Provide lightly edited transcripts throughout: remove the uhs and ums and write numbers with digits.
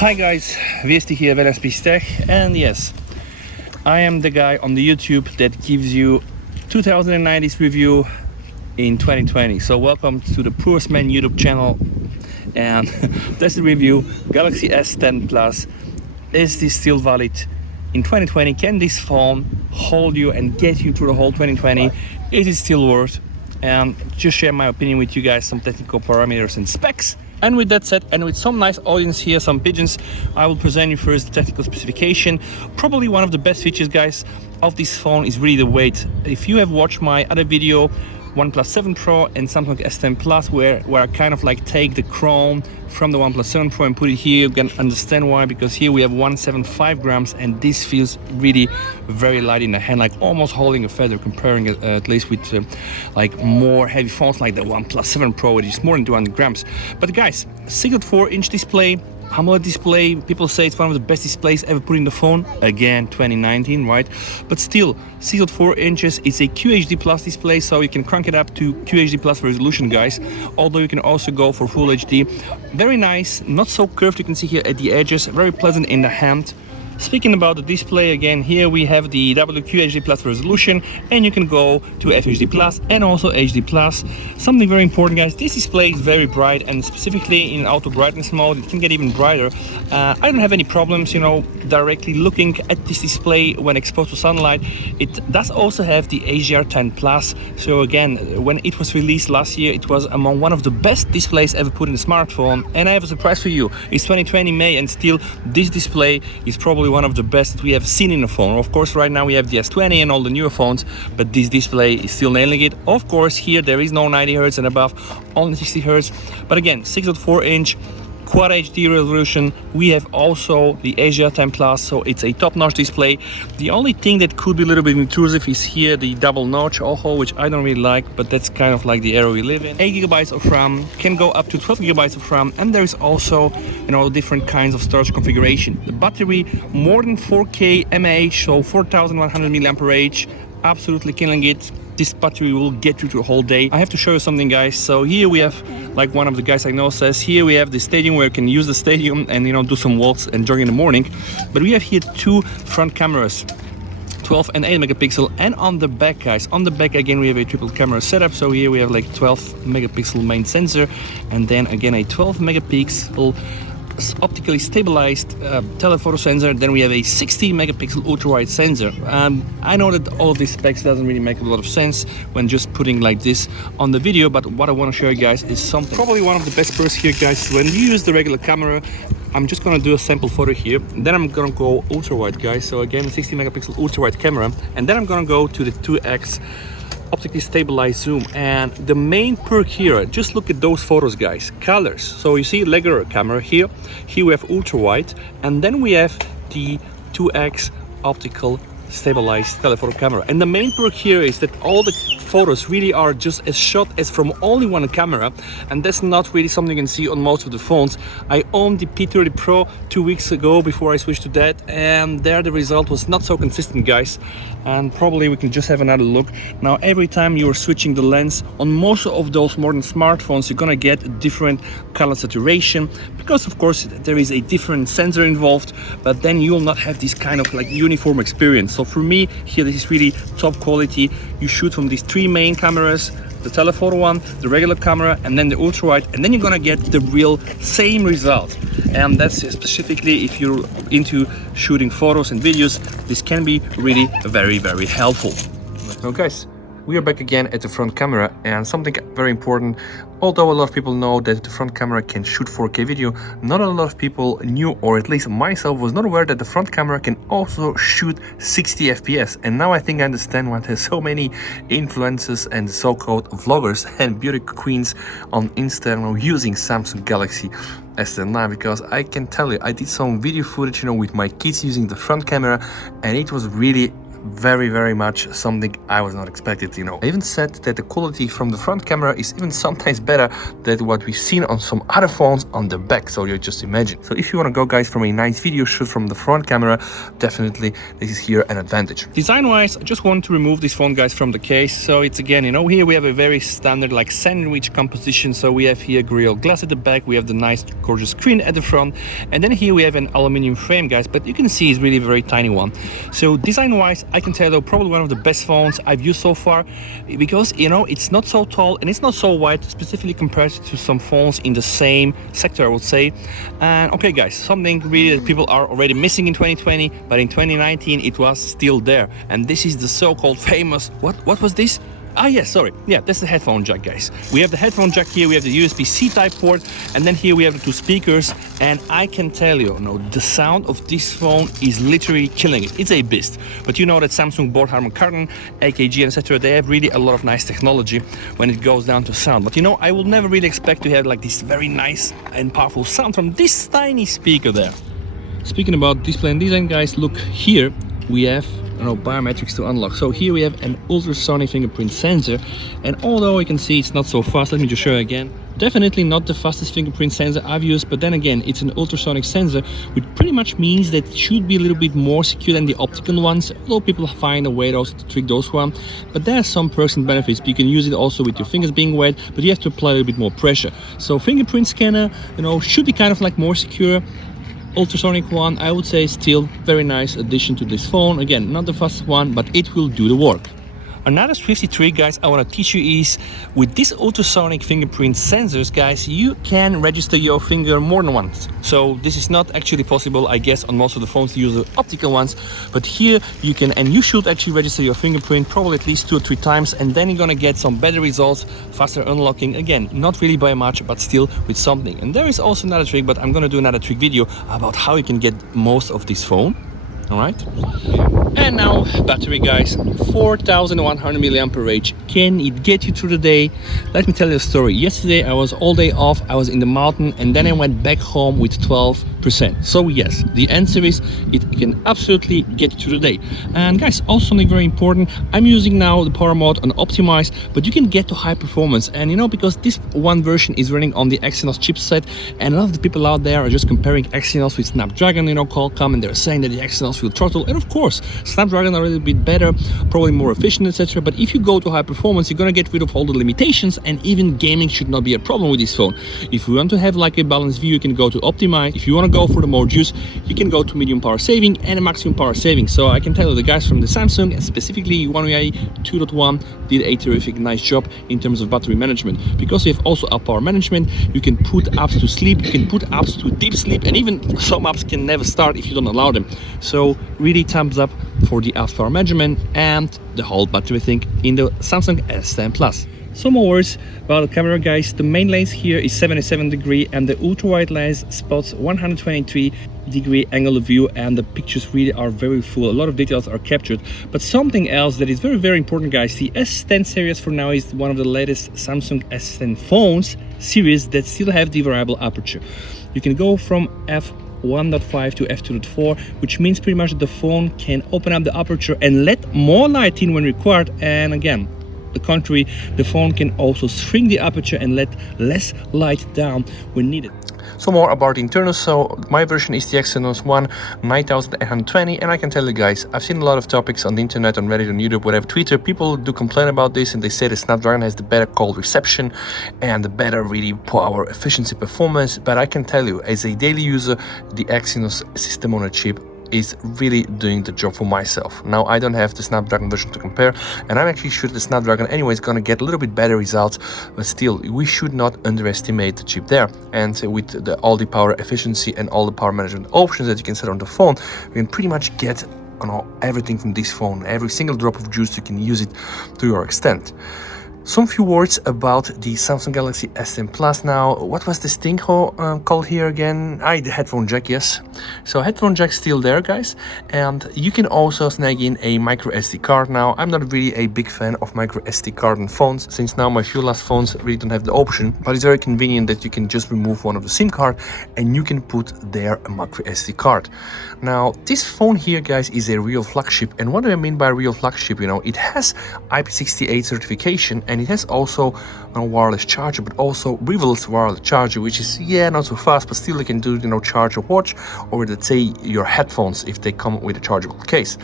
Hi guys, Viesti here, Velas Tech, and yes, I am the guy on the YouTube that gives you 2090s review in 2020. So welcome to the Poorest Man YouTube channel, and that's the review. Galaxy S10 Plus, is this still valid in 2020? Can this phone hold you and get you through the whole 2020? Is it still worth? And just share my opinion with you guys, some technical parameters and specs. And with that said, and with some nice audience here, some pigeons, I will present you first the technical specification. Probably one of the best features, guys, of this phone is really the weight. If you have watched my other video, OnePlus 7 Pro and Samsung S10 Plus, where I kind of like take the chrome from the OnePlus 7 Pro and put it here, you can understand why, because here we have 175 grams and this feels really very light in the hand, like almost holding a feather, comparing it at least with like more heavy phones like the OnePlus 7 Pro, which is more than 200 grams. But guys, 6.4-inch display, AMOLED display. People say it's one of the best displays ever put in the phone. Again, 2019, right? But still, 6.4 inches. It's a QHD Plus display, so you can crank it up to QHD Plus resolution, guys. Although you can also go for Full HD. Very nice, not so curved. You can see here at the edges. Very pleasant in the hand. Speaking about the display, again, here we have the WQHD Plus resolution, and you can go to FHD Plus and also HD Plus. Something very important, guys, this display is very bright, and specifically in auto brightness mode, it can get even brighter. I don't have any problems, you know, directly looking at this display when exposed to sunlight. It does also have the HDR10 Plus. So again, when it was released last year, it was among one of the best displays ever put in a smartphone. And I have a surprise for you. It's 2020 May, and still this display is probably one of the best that we have seen in a phone. Of course, right now we have the S20 and all the newer phones, but this display is still nailing it. Of course, here there is no 90 Hz and above, only 60 Hz. But again, 6.4-inch Quad HD resolution. We have also the HDR10 Plus, so it's a top-notch display. The only thing that could be a little bit intrusive is here the double notch also, which I don't really like, but that's kind of like the era we live in. 8 GB of RAM, can go up to 12 GB of RAM, and there is also, you know, different kinds of storage configuration. The battery, more than 4K mAh, so 4100 mAh, absolutely killing it. This battery will get you to a whole day. I have to show you something, guys. So here we have, like one of the guys I know says, here we have the stadium where you can use the stadium and, you know, do some walks and jog in the morning. But we have here two front cameras, 12 and 8 megapixel, and on the back, guys, on the back again we have a triple camera setup. So here we have like 12 megapixel main sensor, and then again a 12 megapixel optically stabilized telephoto sensor. Then we have a 60 megapixel ultra wide sensor. I know that all of these specs doesn't really make a lot of sense when just putting like this on the video, but what I want to show you guys is something. Probably one of the best parts here, guys, when you use the regular camera. I'm just gonna do a sample photo here, then I'm gonna go ultra wide, guys. So again, 60 megapixel ultra wide camera, and then I'm gonna go to the 2x optically stabilized zoom. And the main perk here, just look at those photos, guys. Colors. So you see regular camera here we have ultra wide, and then we have the 2x optical stabilized telephoto camera. And the main perk here is that all the photos really are just as shot as from only one camera, and that's not really something you can see on most of the phones. I owned the P30 Pro 2 weeks ago before I switched to that, and there the result was not so consistent, guys. And probably we can just have another look. Now every time you're switching the lens on most of those modern smartphones, you're gonna get different color saturation, because of course there is a different sensor involved, but then you will not have this kind of like uniform experience. So for me here, this is really top quality. You shoot from these three main cameras, the telephoto one, the regular camera, and then the ultra wide, and then you're gonna get the real same result. And that's specifically if you're into shooting photos and videos, this can be really very, very helpful. Now guys, we are back again at the front camera, and something very important. Although a lot of people know that the front camera can shoot 4K video, not a lot of people knew, or at least myself was not aware, that the front camera can also shoot 60 FPS. And now I think I understand why there's so many influencers and so-called vloggers and beauty queens on Instagram using Samsung Galaxy S10, because I can tell you, I did some video footage, you know, with my kids using the front camera, and it was really very much something I was not expected, you know. I even said that the quality from the front camera is even sometimes better than what we've seen on some other phones on the back, so you just imagine. So if you want to go, guys, from a nice video shoot from the front camera, definitely this is here an advantage. Design wise, I just want to remove this phone, guys, from the case. So it's again, you know, here we have a very standard like sandwich composition. So we have here Gorilla Glass at the back, we have the nice gorgeous screen at the front, and then here we have an aluminum frame, guys, but you can see it's really a very tiny one. So design wise, I can tell you probably one of the best phones I've used so far, because, you know, it's not so tall and it's not so wide, specifically compared to some phones in the same sector, I would say. And okay, guys, something really that people are already missing in 2020, but in 2019 it was still there, and this is the so-called famous, what was this? Ah, yes, sorry. Yeah, that's the headphone jack, guys. We have the headphone jack here, we have the USB-C type port, and then here we have the two speakers. And I can tell you, the sound of this phone is literally killing it. It's a beast. But you know that Samsung board Harman Kardon, AKG, etc., they have really a lot of nice technology when it goes down to sound. But you know, I will never really expect to have like this very nice and powerful sound from this tiny speaker there. Speaking about display and design, guys, look here. We have biometrics to unlock. So here we have an ultrasonic fingerprint sensor, and although you can see it's not so fast, let me just show you again. Definitely not the fastest fingerprint sensor I've used, but then again, it's an ultrasonic sensor, which pretty much means that it should be a little bit more secure than the optical ones, although people find a way also to trick those ones. But there are some personal benefits. You can use it also with your fingers being wet, but you have to apply a little bit more pressure. So fingerprint scanner, should be kind of like more secure. Ultrasonic one, I would say, still very nice addition to this phone. Again, not the fastest one, but it will do the work. Another Swifty trick, guys, I want to teach you is with these ultrasonic fingerprint sensors, guys, you can register your finger more than once. So this is not actually possible, I guess, on most of the phones you use the optical ones, but here you can, and you should actually register your fingerprint probably at least 2 or 3 times, and then you're gonna get some better results, faster unlocking. Again, not really by much, but still with something. And there is also another trick, but I'm gonna do another trick video about how you can get most of this phone. All right, and now battery, guys, 4100 mAh. Can it get you through the day? Let me tell you a story. Yesterday I was all day off, I was in the mountain, and then I went back home with 12%. So yes, the answer is it can absolutely get you through the day. And guys, also something very important, I'm using now the power mode on optimize, but you can get to high performance. And because this one version is running on the Exynos chipset, and a lot of the people out there are just comparing Exynos with Snapdragon, Qualcomm, and they're saying that the Exynos will throttle. And of course, Snapdragon are a little bit better, probably more efficient, etc. But if you go to high performance, you're gonna get rid of all the limitations, and even gaming should not be a problem with this phone. If you want to have like a balanced view, you can go to optimize. If you want to go for the more juice, you can go to medium power saving and a maximum power saving. So I can tell you the guys from the Samsung, and specifically One UI 2.1, did a terrific nice job in terms of battery management, because you have also up power management. You can put apps to sleep, you can put apps to deep sleep, and even some apps can never start if you don't allow them. So really thumbs up for the apps power management and the whole battery thing in the Samsung S10 Plus. Some more words about the camera, guys. The main lens here is 77°, and the ultra wide lens spots 123° angle of view, and the pictures really are very full. A lot of details are captured. But something else that is very important, guys, the S10 series for now is one of the latest Samsung S10 phones series that still have the variable aperture. You can go from f1.5 to f2.4, which means pretty much the phone can open up the aperture and let more light in when required. And again, the contrary, the phone can also shrink the aperture and let less light down when needed. So more about the internals. So my version is the Exynos One 9820, and I can tell you guys, I've seen a lot of topics on the internet, on Reddit, on YouTube, whatever, Twitter. People do complain about this, and they say the Snapdragon has the better call reception and the better really power efficiency performance. But I can tell you, as a daily user, the Exynos system on a chip is really doing the job for myself. Now I don't have the Snapdragon version to compare, and I'm actually sure the Snapdragon anyway is gonna get a little bit better results, but still we should not underestimate the chip there. And with all the power efficiency and all the power management options that you can set on the phone, we can pretty much get everything from this phone. Every single drop of juice, you can use it to your extent. Some few words about the Samsung Galaxy S10 Plus now. What was this thing called here again? The headphone jack, yes. So headphone jack still there, guys, and you can also snag in a micro SD card. Now I'm not really a big fan of micro SD card on phones, since now my few last phones really don't have the option, but it's very convenient that you can just remove one of the SIM card and you can put there a micro SD card. Now this phone here, guys, is a real flagship, and what do I mean by real flagship? You know, it has IP68 certification, and it has also a wireless charger, but also reverse wireless charger, which is, yeah, not so fast, but still you can do, you know, charge your watch or let's say your headphones if they come with a chargeable case.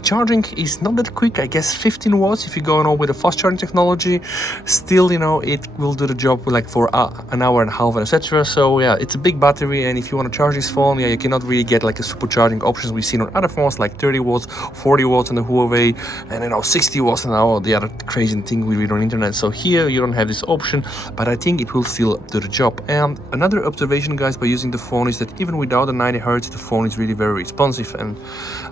Charging is not that quick, I guess 15 watts if you go on with a fast charging technology. Still, you know, it will do the job like for an hour and a half and etc. So yeah, it's a big battery, and if you want to charge this phone, yeah, you cannot really get like a supercharging options we've seen on other phones like 30 watts, 40 watts on the Huawei, and you know 60 watts on all the other crazy thing we read on internet. So here you don't have this option, but I think it will still do the job. And another observation, guys, by using the phone is that even without the 90 Hz, the phone is really very responsive, and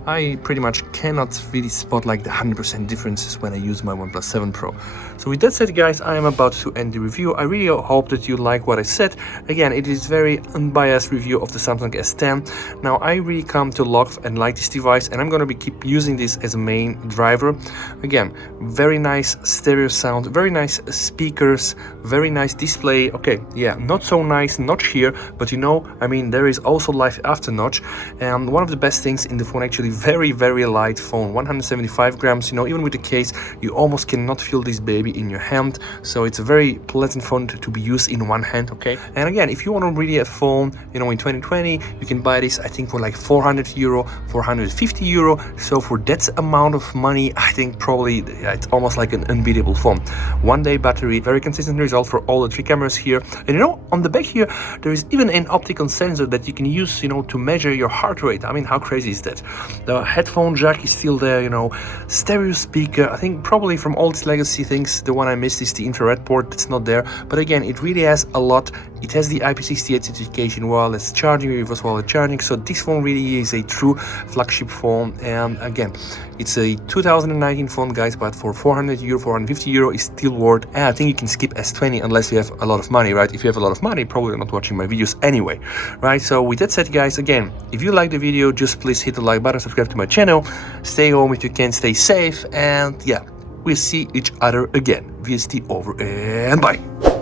I pretty much cannot really spot like the 100% differences when I use my OnePlus 7 Pro. So with that said, guys, I am about to end the review. I really hope that you like what I said. Again, it is very unbiased review of the Samsung S10. Now I really come to love and like this device, and I'm going to keep using this as a main driver. Again, very nice stereo sound, very nice speakers, very nice display. Okay, yeah, not so nice notch here, but you know, I mean, there is also life after notch. And one of the best things in the phone, actually very light phone, 175 grams. You know, even with the case, you almost cannot feel this baby in your hand. So it's a very pleasant phone to be used in one hand. Okay, and again, if you want to really a phone, you know, in 2020, you can buy this I think for like 400 euro, 450 euro. So for that amount of money, I think probably it's almost like an unbeatable phone. 1 day battery, very consistent result for all the 3 cameras here. And you know, on the back here, there is even an optical sensor that you can use, you know, to measure your heart rate. I mean, how crazy is that? The headphone jack is still there, you know, stereo speaker. I think probably from all these legacy things, the one I missed is the infrared port that's not there. But again, it really has a lot. It has the IP68 certification, wireless charging, reverse wireless charging. So this phone really is a true flagship phone. And again, it's a 2019 phone, guys, but for 400 euro, 450 euro is still worth. And I think you can skip S20 unless you have a lot of money, right? If you have a lot of money, probably you're not watching my videos anyway, right? So with that said, guys, again, if you like the video, just please hit the like button, subscribe to my channel, stay home if you can, stay safe, and yeah, we'll see each other again. VST over and bye.